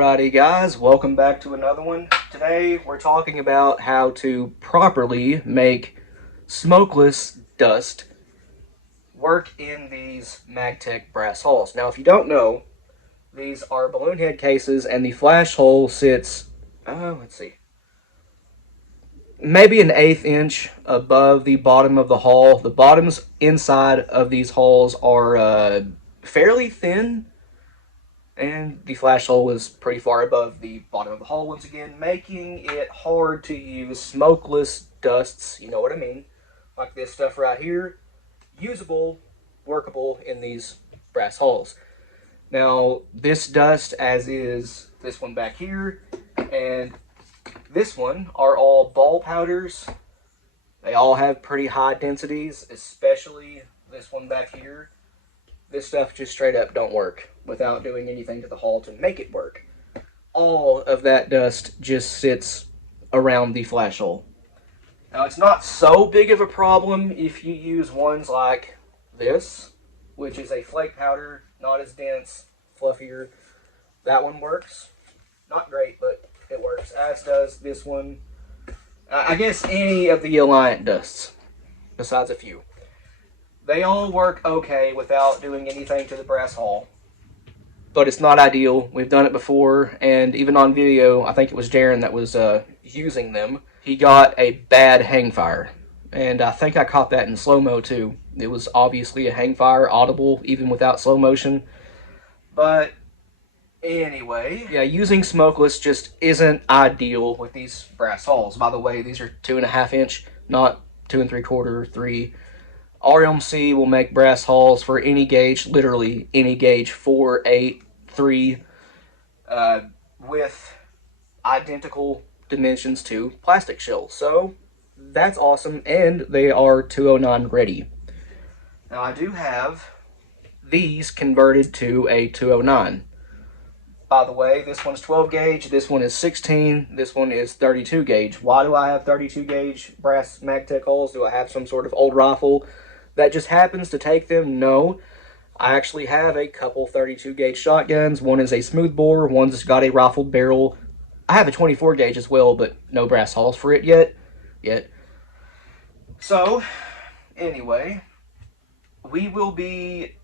Alrighty guys, welcome back to another one. Today we're talking about how to properly make smokeless dust work in these Magtech brass hulls. Now if you don't know, these are balloon head cases and the flash hole sits, let's see, maybe an eighth inch above the bottom of the hull. The bottoms inside of these hulls are fairly thin, and the flash hole is pretty far above the bottom of the hull once again, making it hard to use smokeless dusts, you know what I mean, like this stuff right here, usable, workable in these brass hulls. Now, this dust, as is this one back here, and this one, are all ball powders. They all have pretty high densities, especially this one back here. This stuff just straight up don't work without doing anything to the hull to make it work. All of that dust just sits around the flash hole. Now, it's not so big of a problem if you use ones like this, which is a flake powder, not as dense, fluffier. That one works. Not great, but it works, as does this one. I guess any of the Alliant dusts, besides a few. They all work okay without doing anything to the brass hull, but it's not ideal. We've done it before, and even on video, I think it was Jaron that was using them. He got a bad hang fire, and I think I caught that in slow-mo too. It was obviously a hang fire, audible, even without slow motion. But anyway, yeah, using smokeless just isn't ideal with these brass hulls. By the way, these are 2.5 inch, not 2 3/4, 3. RMC will make brass hulls for any gauge, literally any gauge, 4, 8, 3, with identical dimensions to plastic shells. So that's awesome, and they are 209 ready. Now I do have these converted to a 209. By the way, this one's 12 gauge, this one is 16, this one is 32 gauge. Why do I have 32 gauge brass Magtech hulls? Do I have some sort of old rifle that just happens to take them? No. I actually have a couple 32 gauge shotguns. One is a smoothbore, one's got a rifled barrel. I have a 24 gauge as well, but no brass hulls for it yet. So, anyway, we will be...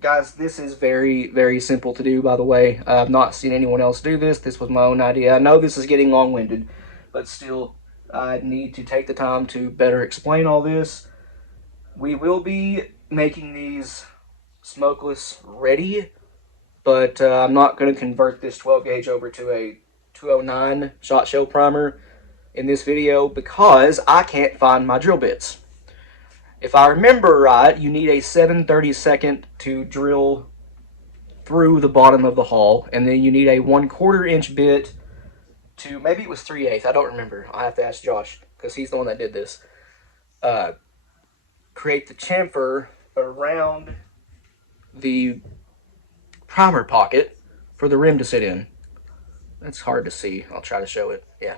Guys, this is very, very simple to do, by the way. I've not seen anyone else do this. This was my own idea. I know this is getting long-winded, but still, I need to take the time to better explain all this. We will be making these smokeless ready, but I'm not going to convert this 12 gauge over to a 209 shot shell primer in this video because I can't find my drill bits. If I remember right, you need a 7/32 to drill through the bottom of the hull, and then you need a 1/4 inch bit to, maybe it was 3/8, I don't remember. I have to ask Josh, because he's the one that did this. Create the chamfer around the primer pocket for the rim to sit in. That's hard to see. I'll try to show it. Yeah.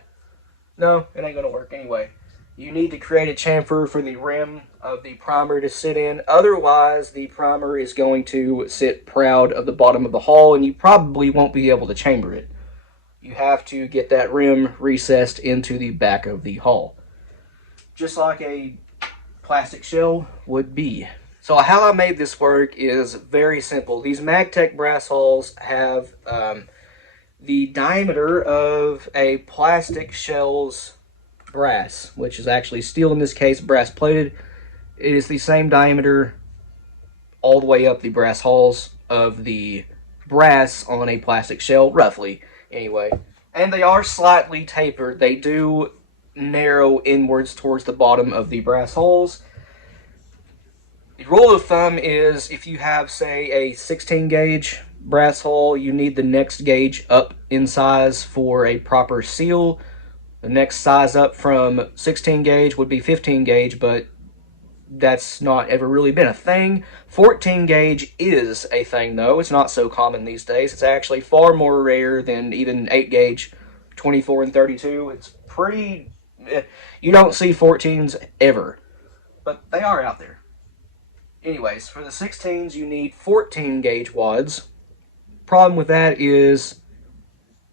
No, it ain't going to work anyway. You need to create a chamfer for the rim of the primer to sit in. Otherwise, the primer is going to sit proud of the bottom of the hull, and you probably won't be able to chamber it. You have to get that rim recessed into the back of the hull, just like a plastic shell would be. So how I made this work is very simple. These Magtech brass hulls have the diameter of a plastic shell's brass, which is actually steel in this case, brass plated. It is the same diameter all the way up the brass hulls of the brass on a plastic shell, roughly, anyway. And they are slightly tapered. They do narrow inwards towards the bottom of the brass hulls. The rule of thumb is if you have, say, a 16 gauge brass hull, you need the next gauge up in size for a proper seal. The next size up from 16 gauge would be 15 gauge, but that's not ever really been a thing. 14 gauge is a thing, though. It's not so common these days. It's actually far more rare than even 8 gauge, 24 and 32. It's pretty... You don't see 14s ever, but they are out there. Anyways, for the 16s, you need 14 gauge wads. Problem with that is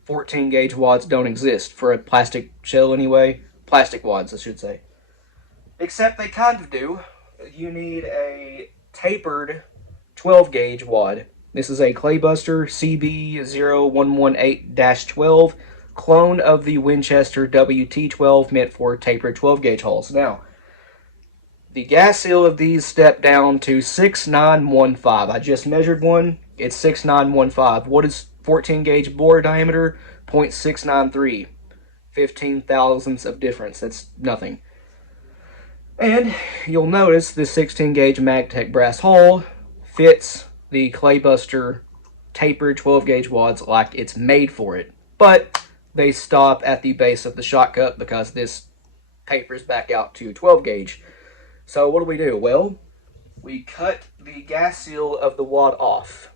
14 gauge wads don't exist for a plastic shell anyway. Plastic wads, I should say. Except they kind of do. You need a tapered 12 gauge wad. This is a Claybuster CB0118-12, clone of the Winchester WT12, meant for tapered 12 gauge hulls. Now, the gas seal of these step down to 6915. I just measured one. It's 6915. What is 14 gauge bore diameter? 0.693. 15 thousandths of difference. That's nothing. And you'll notice this 16 gauge Magtech brass hull fits the Claybuster tapered 12 gauge wads like it's made for it. But they stop at the base of the shot cup because this tapers back out to 12 gauge. So what do? Well, we cut the gas seal of the wad off.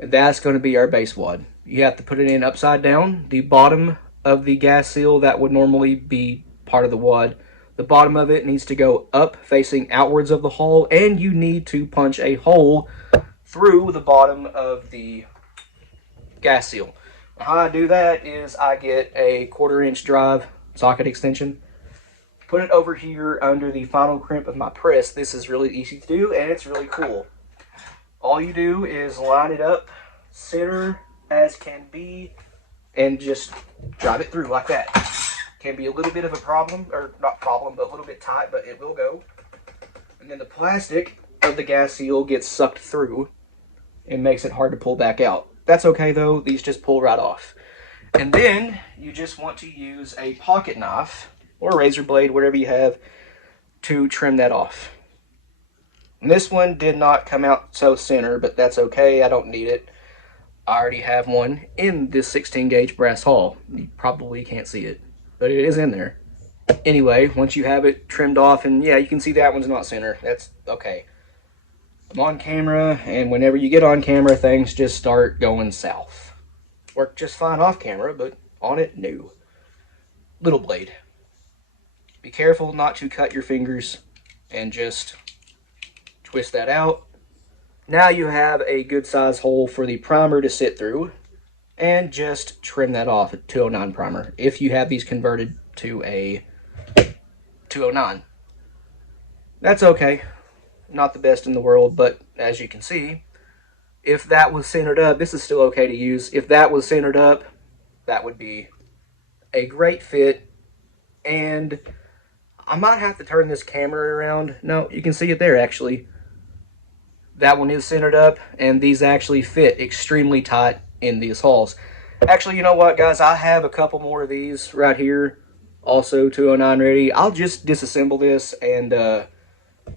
And that's going to be our base wad. You have to put it in upside down. The bottom of the gas seal that would normally be part of the wad, the bottom of it needs to go up facing outwards of the hull, and you need to punch a hole through the bottom of the gas seal. How I do that is I get a 1/4 inch drive socket extension, put it over here under the final crimp of my press. This is really easy to do, and it's really cool. All you do is line it up center as can be and just drive it through like that. Can be a little bit of a problem, or not problem, but a little bit tight, but it will go. And then the plastic of the gas seal gets sucked through and makes it hard to pull back out. That's okay though, these just pull right off. And then you just want to use a pocket knife or a razor blade, whatever you have, to trim that off. And this one did not come out so center, but that's okay, I don't need it. I already have one in this 16 gauge brass hull. You probably can't see it, but it is in there. Anyway, once you have it trimmed off, and yeah, you can see that one's not center. That's okay. I'm on camera, and whenever you get on camera, things just start going south. Worked just fine off camera, but on it, no. Little blade. Be careful not to cut your fingers, and just twist that out. Now you have a good size hole for the primer to sit through, and just trim that off at 209 primer if you have these converted to a 209. That's okay. Not the best in the world, but as you can see, if that was centered up, this is still okay to use. If that was centered up, that would be a great fit. And I might have to turn this camera around. No, you can see it there actually. That one is centered up, and these actually fit extremely tight in these hulls. Actually, you know what, guys? I have a couple more of these right here, also 209 ready. I'll just disassemble this, and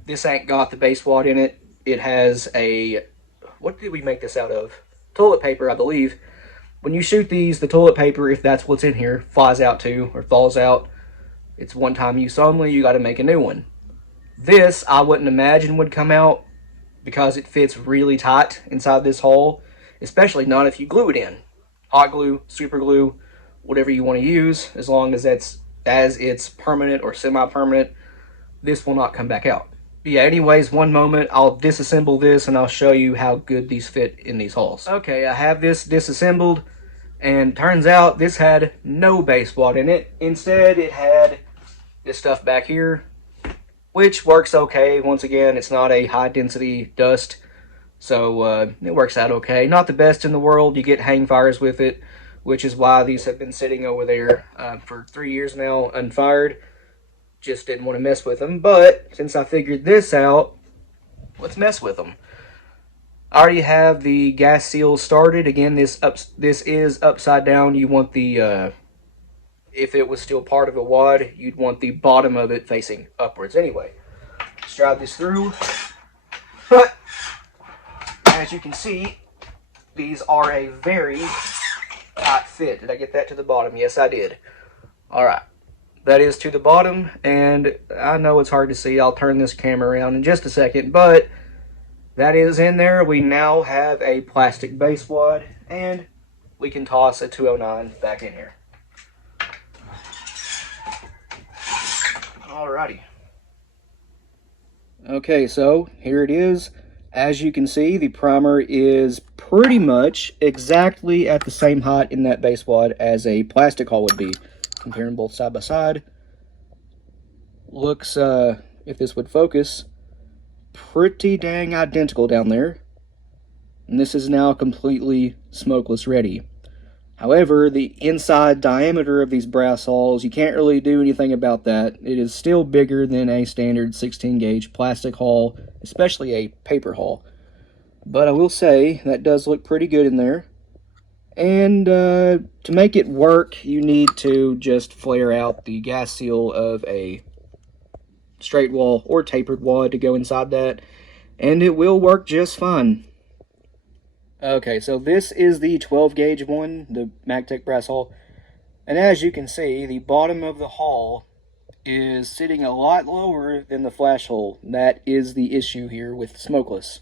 this ain't got the base wad in it. It has a, what did we make this out of? Toilet paper, I believe. When you shoot these, the toilet paper, if that's what's in here, flies out too, or falls out. It's one-time use only. You got to make a new one. This, I wouldn't imagine would come out, because it fits really tight inside this hole, especially not if you glue it in. Hot glue, super glue, whatever you want to use, as long as it's permanent or semi-permanent, this will not come back out. But yeah, anyways, one moment, I'll disassemble this and I'll show you how good these fit in these holes. Okay, I have this disassembled, and turns out this had no base wad in it. Instead, it had this stuff back here, which works okay. Once again, it's not a high density dust, so it works out okay. Not the best in the world. You get hang fires with it, which is why these have been sitting over there for 3 years now unfired. Just didn't want to mess with them, but since I figured this out, let's mess with them. I already have the gas seal started. Again, this is upside down. You want the if it was still part of a wad, you'd want the bottom of it facing upwards. Anyway, let's drive this through. But as you can see, these are a very tight fit. Did I get that to the bottom? Yes, I did. All right, that is to the bottom, and I know it's hard to see. I'll turn this camera around in just a second, but that is in there. We now have a plastic base wad, and we can toss a 209 back in here. Alrighty. Okay, so here it is. As you can see, the primer is pretty much exactly at the same height in that base wad as a plastic hull would be. Comparing both side by side, looks, if this would focus, pretty dang identical down there. And this is now completely smokeless ready. However, the inside diameter of these brass hulls, you can't really do anything about that. It is still bigger than a standard 16 gauge plastic hull, especially a paper hull. But I will say, that does look pretty good in there. And to make it work, you need to just flare out the gas seal of a straight wall or tapered wad to go inside that, and it will work just fine. Okay, so this is the 12 gauge one, the Magtech brass hull. And as you can see, the bottom of the hull is sitting a lot lower than the flash hole. That is the issue here with Smokeless.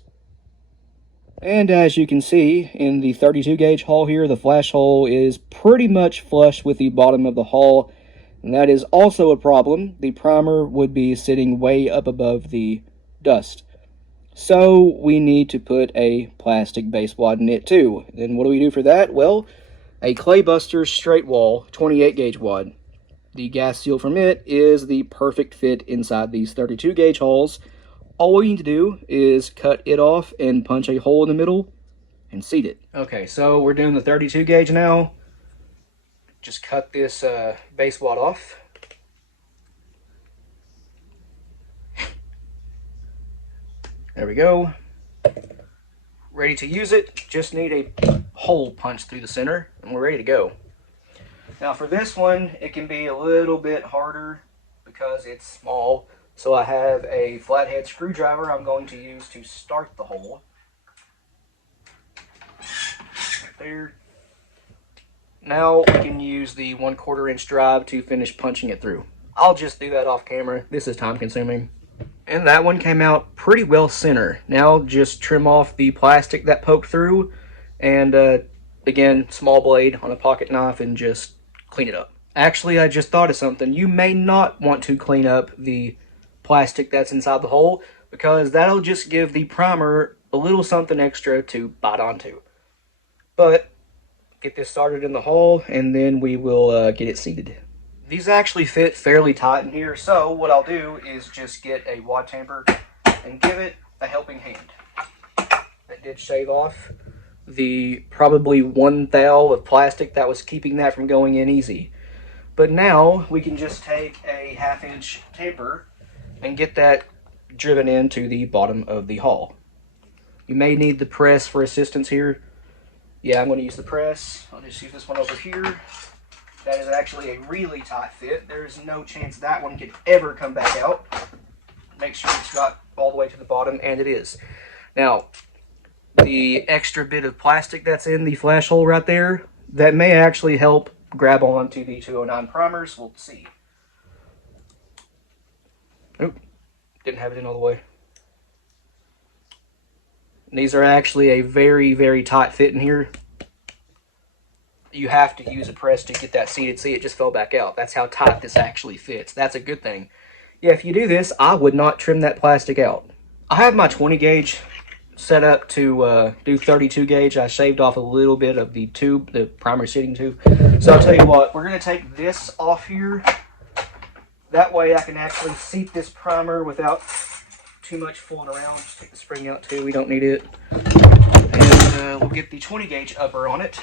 And as you can see, in the 32 gauge hull here, the flash hole is pretty much flush with the bottom of the hull. And that is also a problem. The primer would be sitting way up above the dust. So we need to put a plastic base wad in it too. Then what do we do for that? Well, a Claybuster straight wall 28 gauge wad. The gas seal from it is the perfect fit inside these 32 gauge hulls. All we need to do is cut it off and punch a hole in the middle and seat it. Okay, so we're doing the 32 gauge now. Just cut this base wad off. There we go. Ready to use it. Just need a hole punched through the center and we're ready to go. Now for this one, it can be a little bit harder because it's small. So I have a flathead screwdriver I'm going to use to start the hole. Right there. Now we can use the 1/4 inch drive to finish punching it through. I'll just do that off camera. This is time consuming. And that one came out pretty well center. Now just trim off the plastic that poked through and again, small blade on a pocket knife and just clean it up. Actually, I just thought of something. You may not want to clean up the plastic that's inside the hole because that'll just give the primer a little something extra to bite onto. But get this started in the hole and then we will get it seated. These actually fit fairly tight in here, so what I'll do is just get a wad tamper and give it a helping hand. That did shave off the probably 1 thou of plastic that was keeping that from going in easy. But now we can just take a 1/2 inch tamper and get that driven into the bottom of the hull. You may need the press for assistance here. Yeah, I'm going to use the press. I'll just use this one over here. That is actually a really tight fit. There's no chance that one could ever come back out. Make sure it's got all the way to the bottom, and it is. Now, the extra bit of plastic that's in the flash hole right there, that may actually help grab onto the 209 primers. We'll see. Oop, didn't have it in all the way. These are actually a very, very tight fit in here. You have to use a press to get that seated. See, it just fell back out. That's how tight this actually fits. That's a good thing. Yeah, if you do this, I would not trim that plastic out. I have my 20 gauge set up to do 32 gauge. I shaved off a little bit of the tube, the primer seating tube. So I'll tell you what, we're going to take this off here. That way I can actually seat this primer without too much fooling around. Just take the spring out too, we don't need it. And we'll get the 20 gauge upper on it.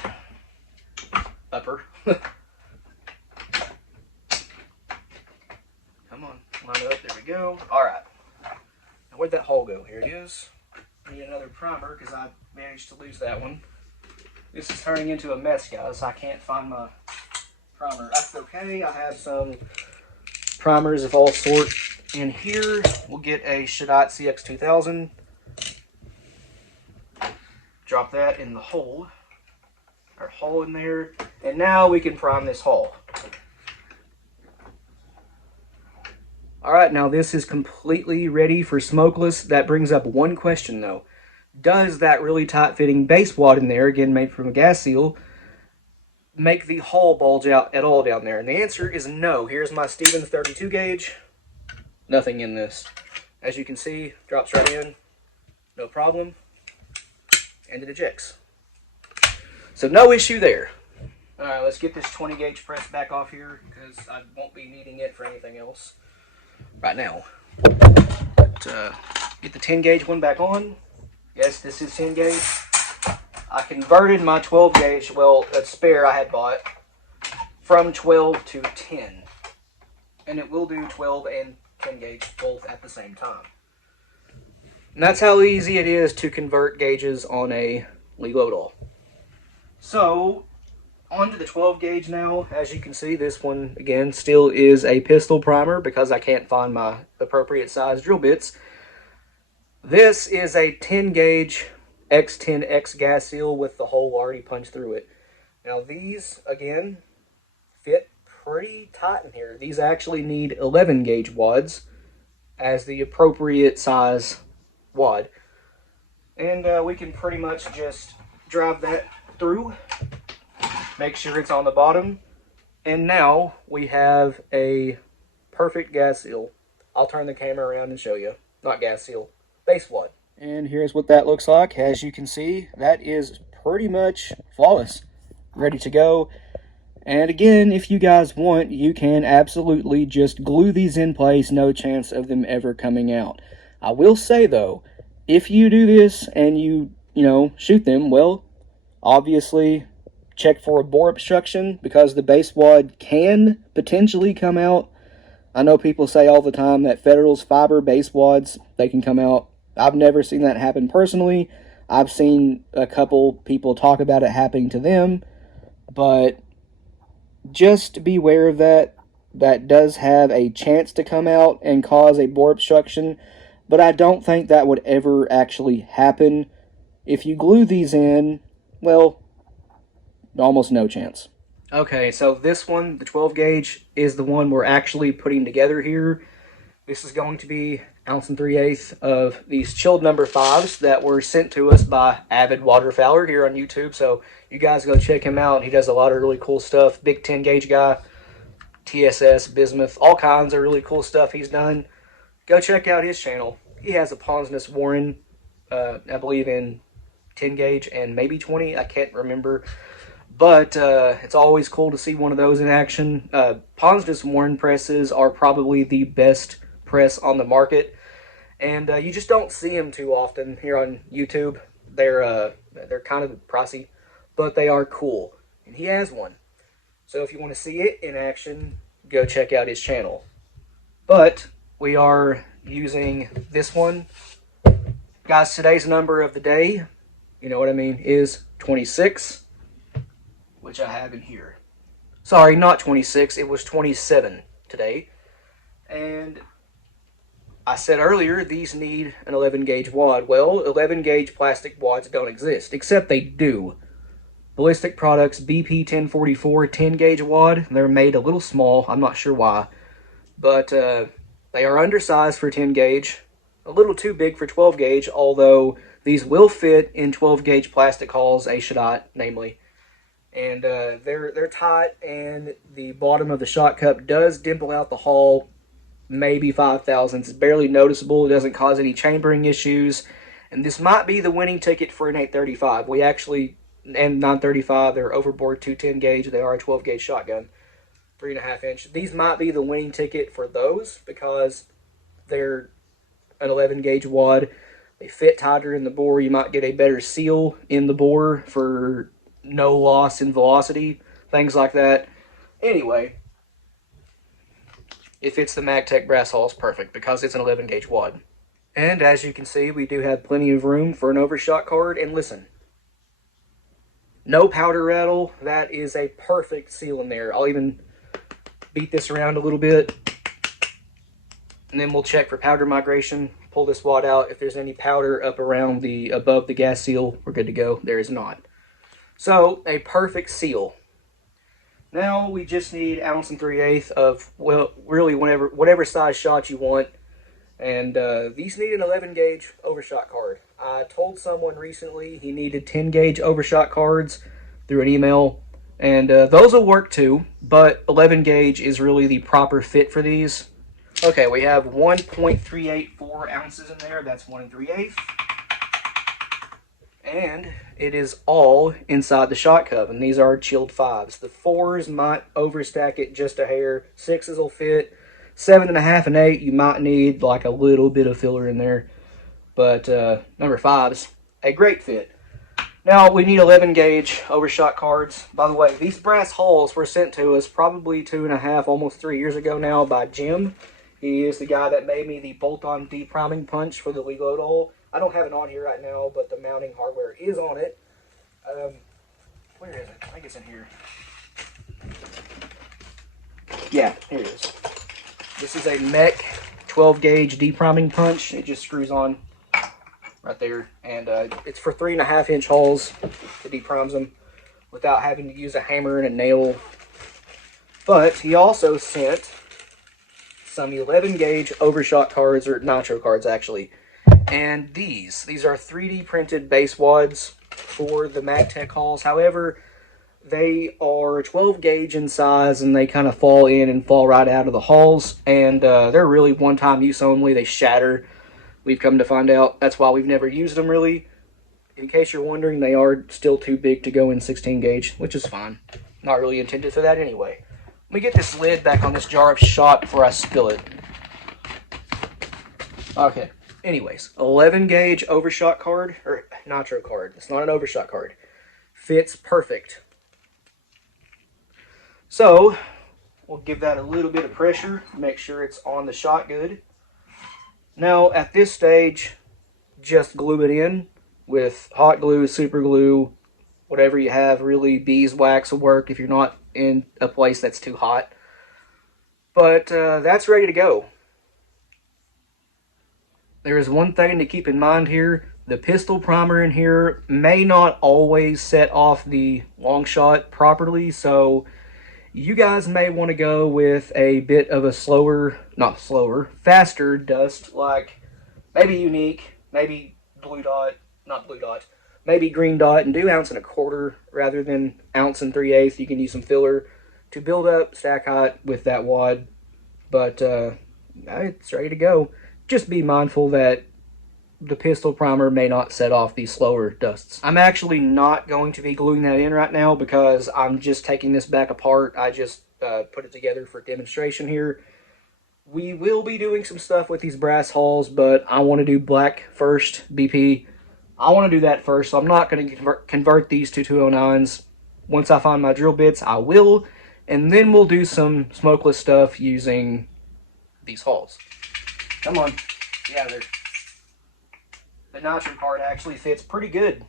Upper. Come on, line it up, there we go. Alright. Now where'd that hole go? Here it is. I need another primer because I managed to lose that one. This is turning into a mess, guys. I can't find my primer. That's okay, I have some primers of all sorts in here. We'll get a Shadite CX2000. Drop that in the hole. Our hole in there. And now we can prime this hole. Alright, now this is completely ready for Smokeless. That brings up one question though. Does that really tight fitting base wad in there, again made from a gas seal, make the hull bulge out at all down there? And the answer is no. Here's my Stevens 32 gauge. Nothing in this. As you can see, drops right in. no problem, and it ejects. So no issue there. Alright, let's get this 20 gauge press back off here because I won't be needing it for anything else right now. But, get the 10 gauge one back on. Yes, this is 10 gauge. I converted my 12 gauge, well, a spare I had bought, from 12 to 10. And it will do 12 and 10 gauge both at the same time. And that's how easy it is to convert gauges on a legal doll. So, onto the 12 gauge now. As you can see, this one, again, still is a pistol primer because I can't find my appropriate size drill bits. This is a 10 gauge X10X gas seal with the hole already punched through it. Now these, again, fit pretty tight in here. These actually need 11 gauge wads as the appropriate size wad. And we can pretty much just drive that through. Make sure it's on the bottom. And now we have a perfect gas seal. I'll turn the camera around and show you. Not gas seal, base wad. And here's what that looks like. As you can see, that is pretty much flawless. Ready to go. And again, if you guys want, you can absolutely just glue these in place. No chance of them ever coming out. I will say though, if you do this and you shoot them, well, obviously check for a bore obstruction because the base wad can potentially come out. I know people say all the time that Federal's fiber base wads, they can come out. I've never seen that happen personally. I've seen a couple people talk about it happening to them, but just beware of that. That does have a chance to come out and cause a bore obstruction, but I don't think that would ever actually happen. If you glue these in, well, almost no chance. Okay, so this one, the 12 gauge, is the one we're actually putting together here. This is going to be 1 3/8 of these chilled number 5s that were sent to us by Avid Waterfowler here on YouTube. So you guys go check him out. He does a lot of really cool stuff. Big 10 gauge guy, TSS, bismuth, all kinds of really cool stuff he's done. Go check out his channel. He has a Ponsness Warren, I believe in 10 gauge and maybe 20. I can't remember. But it's always cool to see one of those in action. Ponsness Warren presses are probably the best press on the market. And you just don't see them too often here on YouTube. They're kind of pricey, but they are cool. And he has one. So if you want to see it in action, go check out his channel. But we are using this one. Guys, today's number of the day, you know what I mean, is 26. Which I have in here. Sorry, not 26. It was 27 today. And I said earlier, these need an 11 gauge wad. Well, 11 gauge plastic wads don't exist, except they do. Ballistic Products BP 1044 10 gauge wad. They're made a little small. I'm not sure why. But they are undersized for 10 gauge. A little too big for 12 gauge, although these will fit in 12 gauge plastic hulls, a shot, namely. And they're tight, and the bottom of the shot cup does dimple out the hull, maybe 5 thousandths. It's barely noticeable. It doesn't cause any chambering issues. And this might be the winning ticket for an 835. We actually, and 935, they're overboard 210 gauge. They are a 12 gauge shotgun, 3.5 inch. These might be the winning ticket for those because they're an 11 gauge wad. They fit tighter in the bore. You might get a better seal in the bore for no loss in velocity, things like that. Anyway, it fits the Magtech brass hulls perfect because it's an 11 gauge wad. And as you can see, we do have plenty of room for an overshot card. And listen, no powder rattle. That is a perfect seal in there. I'll even beat this around a little bit, and then we'll check for powder migration. Pull this wad out. If there's any powder up around the above the gas seal, we're good to go. There is not. So, a perfect seal. Now, we just need 1 3/8 of, well, really whatever size shot you want. And these need an 11 gauge overshot card. I told someone recently he needed 10 gauge overshot cards through an email. And those will work too, but 11 gauge is really the proper fit for these. Okay, we have 1.384 ounces in there. That's 1 3/8. And it is all inside the shot cup, and these are chilled 5s. The 4s might overstack it just a hair. 6s will fit. 7.5 and 8, you might need like a little bit of filler in there. But number 5s, a great fit. Now we need 11 gauge overshot cards. By the way, these brass hulls were sent to us probably 2.5, almost 3 years ago now by Jim. He is the guy that made me the bolt-on depriming punch for the reload hole. I don't have it on here right now, but the mounting hardware is on it. Where is it? I think it's in here. Yeah, here it is. This is a Mech 12 gauge depriming punch. It just screws on right there, and it's for 3.5 inch holes to deprimes them without having to use a hammer and a nail. But he also sent some 11 gauge overshot cards, or nitro cards actually, and these are 3D printed base wads for the Magtech hulls. However, they are 12 gauge in size, and they kind of fall in and fall right out of the hulls, and they're really one-time use only. They shatter. We've come to find out that's why we've never used them really. In case you're wondering, they are still too big to go in 16 gauge, which is fine. Not really intended for that anyway. Let me get this lid back on this jar of shot before I spill it. Okay, anyways, 11 gauge overshot card, or nitro card. It's not an overshot card. Fits perfect. So, we'll give that a little bit of pressure, make sure it's on the shot good. Now, at this stage, just glue it in with hot glue, super glue, whatever you have. Really, beeswax will work if you're not in a place that's too hot. But that's ready to go. There is one thing to keep in mind here. The pistol primer in here may not always set off the long shot properly, so you guys may want to go with a bit of a faster dust, like maybe Unique, maybe maybe Green Dot, and do 1.25 ounces rather than 1 3/8. You can use some filler to build up stack height with that wad, but it's ready to go. Just be mindful that the pistol primer may not set off these slower dusts. I'm actually not going to be gluing that in right now because I'm just taking this back apart. I just put it together for demonstration here. We will be doing some stuff with these brass hulls, but I want to do black first, BP. I want to do that first, so I'm not going to convert these to 209s. Once I find my drill bits, I will, and then we'll do some smokeless stuff using these hulls. Come on, get out of there. The nitro card actually fits pretty good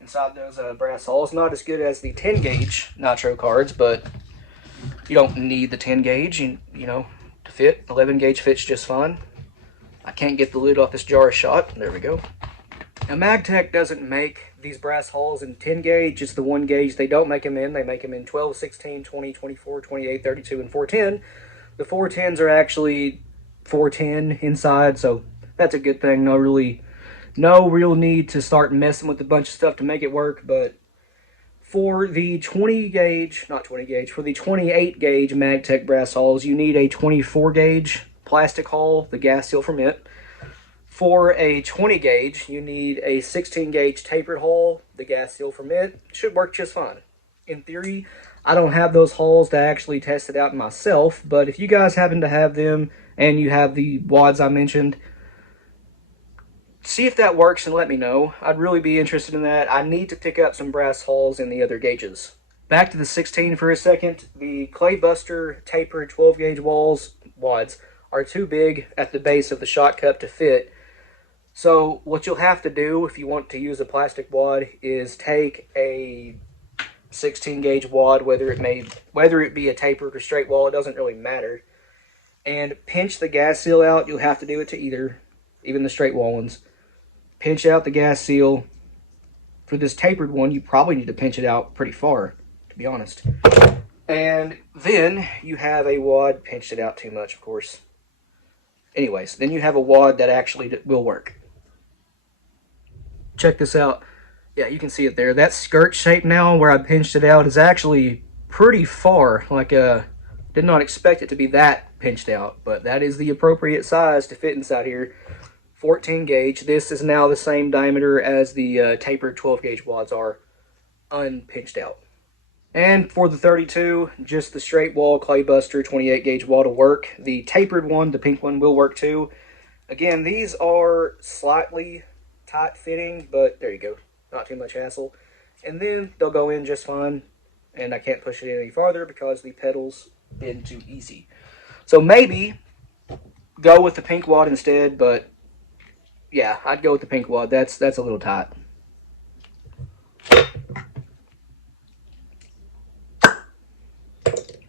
inside those brass hulls. Not as good as the 10 gauge nitro cards, but you don't need the 10 gauge, you know, to fit. 11 gauge fits just fine. I can't get the lid off this jar of shot. There we go. Now, Magtech doesn't make these brass hulls in 10 gauge. It's the 1 gauge they don't make them in. They make them in 12, 16, 20, 24, 28, 32, and 410. The 410s are actually 410 inside, so that's a good thing. No real need to start messing with a bunch of stuff to make it work. But for the 20 gauge, not 20 gauge, for the 28 gauge Magtech brass hulls, you need a 24 gauge plastic hull, the gas seal from it. For a 20 gauge, you need a 16 gauge tapered hull, the gas seal from it. Should work just fine. In theory, I don't have those hulls to actually test it out myself, but if you guys happen to have them and you have the wads I mentioned, see if that works and let me know. I'd really be interested in that. I need to pick up some brass hulls in the other gauges. Back to the 16 for a second. The Claybuster tapered 12 gauge wads are too big at the base of the shot cup to fit. So what you'll have to do if you want to use a plastic wad is take a 16 gauge wad, whether it be a tapered or straight wall, it doesn't really matter, and pinch the gas seal out. You'll have to do it to even the straight wall ones. Pinch out the gas seal. For this tapered one, you probably need to pinch it out pretty far, to be honest. And then you have a wad, pinched it out too much, of course. Anyways, then you have a wad that actually will work. Check this out. Yeah, you can see it there. That skirt shape now where I pinched it out is actually pretty far. Like, did not expect it to be that pinched out, but that is the appropriate size to fit inside here 14 gauge. This is now the same diameter as the tapered 12 gauge wads are, unpinched out. And for the 32, just the straight wall Claybuster 28 gauge wad will work. The tapered one, the pink one, will work too. Again, these are slightly tight fitting, but there you go, not too much hassle. And then they'll go in just fine, and I can't push it in any farther because the pedals bend too easy. So maybe go with the pink wad instead, but yeah, I'd go with the pink wad. That's a little tight.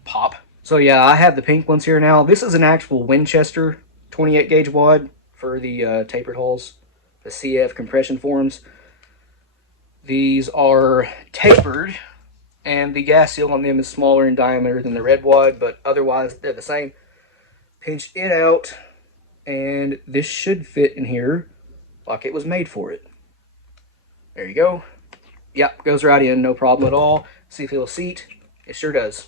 Pop. So yeah, I have the pink ones here now. This is an actual Winchester 28 gauge wad for the tapered hulls, the CF compression forms. These are tapered, and the gas seal on them is smaller in diameter than the red wad, but otherwise they're the same. Pinch it out, and this should fit in here like it was made for it. There you go. Yep, goes right in, no problem at all. See if it'll seat. It sure does.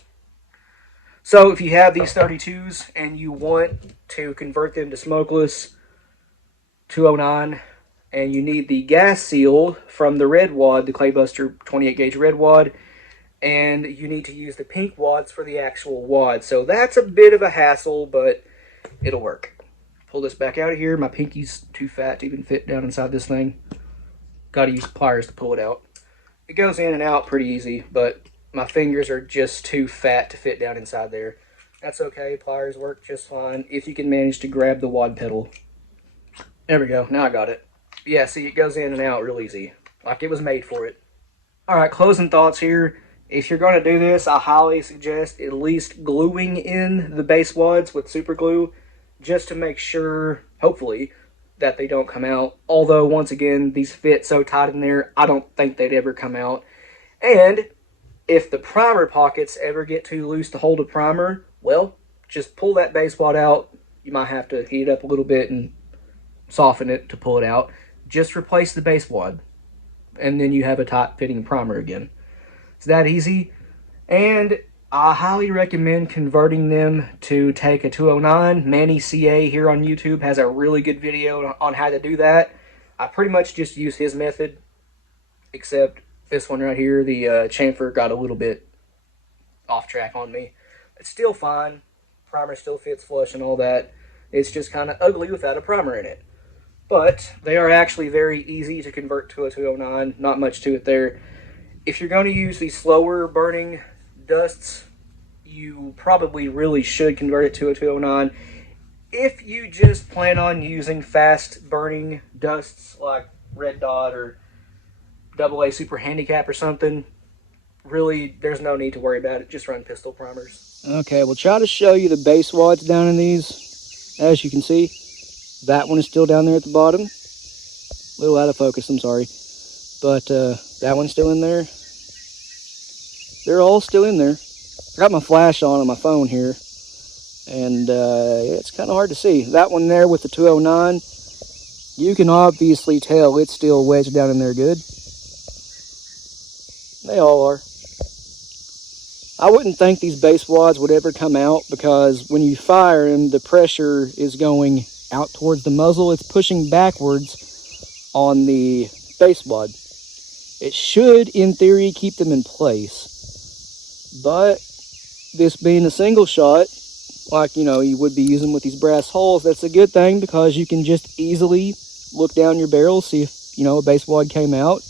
So if you have these 32s and you want to convert them to smokeless 209, and you need the gas seal from the red wad, the Claybuster 28 gauge red wad, and you need to use the pink wads for the actual wad. So that's a bit of a hassle, but it'll work. Pull this back out of here. My pinky's too fat to even fit down inside this thing. Got to use pliers to pull it out. It goes in and out pretty easy, but my fingers are just too fat to fit down inside there. That's okay. Pliers work just fine if you can manage to grab the wad pedal. There we go. Now I got it. Yeah, see, it goes in and out real easy, like it was made for it. All right, closing thoughts here. If you're going to do this, I highly suggest at least gluing in the base wads with super glue, just to make sure, hopefully, that they don't come out. Although, once again, these fit so tight in there, I don't think they'd ever come out. And if the primer pockets ever get too loose to hold a primer, well, just pull that base wad out. You might have to heat it up a little bit and soften it to pull it out. Just replace the base wad, and then you have a tight fitting primer again. It's that easy. And I highly recommend converting them to take a 209. Manny CA here on YouTube has a really good video on how to do that. I pretty much just use his method, except this one right here, the chamfer got a little bit off track on me. It's still fine. Primer still fits flush and all that. It's just kind of ugly without a primer in it. But they are actually very easy to convert to a 209. Not much to it there. If you're going to use these slower burning dusts, you probably really should convert it to a 209. If you just plan on using fast burning dusts like Red Dot or AA Super Handicap or something, really there's no need to worry about it. Just run pistol primers. Okay, we'll try to show you the base wads down in these. As you can see, that one is still down there at the bottom. A little out of focus, I'm sorry. But that one's still in there. They're all still in there. I got my flash on my phone here, and it's kind of hard to see. That one there with the 209, you can obviously tell it's still wedged down in there good. They all are. I wouldn't think these base wads would ever come out, because when you fire them, the pressure is going out towards the muzzle. It's pushing backwards on the base wad. It should, in theory, keep them in place. But this being a single shot, like, you know, you would be using with these brass hulls, that's a good thing, because you can just easily look down your barrel, see if, you know, a base wad came out.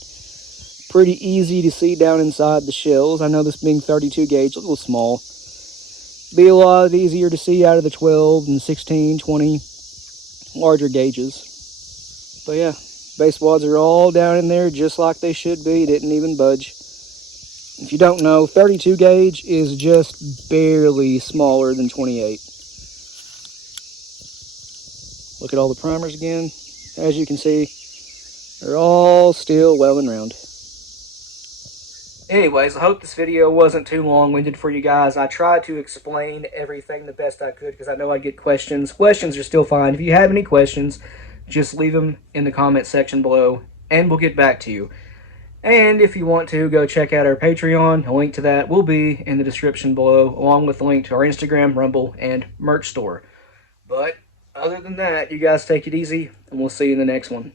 Pretty easy to see down inside the shells. I know this being 32 gauge, a little small. Be a lot easier to see out of the 12 and 16, 20 larger gauges. But yeah, base wads are all down in there just like they should be. Didn't even budge. If you don't know, 32 gauge is just barely smaller than 28. Look at all the primers again. As you can see, they're all still well and round. Anyways, I hope this video wasn't too long-winded for you guys. I tried to explain everything the best I could, because I know I get questions. Questions are still fine. If you have any questions, just leave them in the comment section below, and we'll get back to you. And if you want to, go check out our Patreon. A link to that will be in the description below, along with a link to our Instagram, Rumble, and merch store. But other than that, you guys take it easy, and we'll see you in the next one.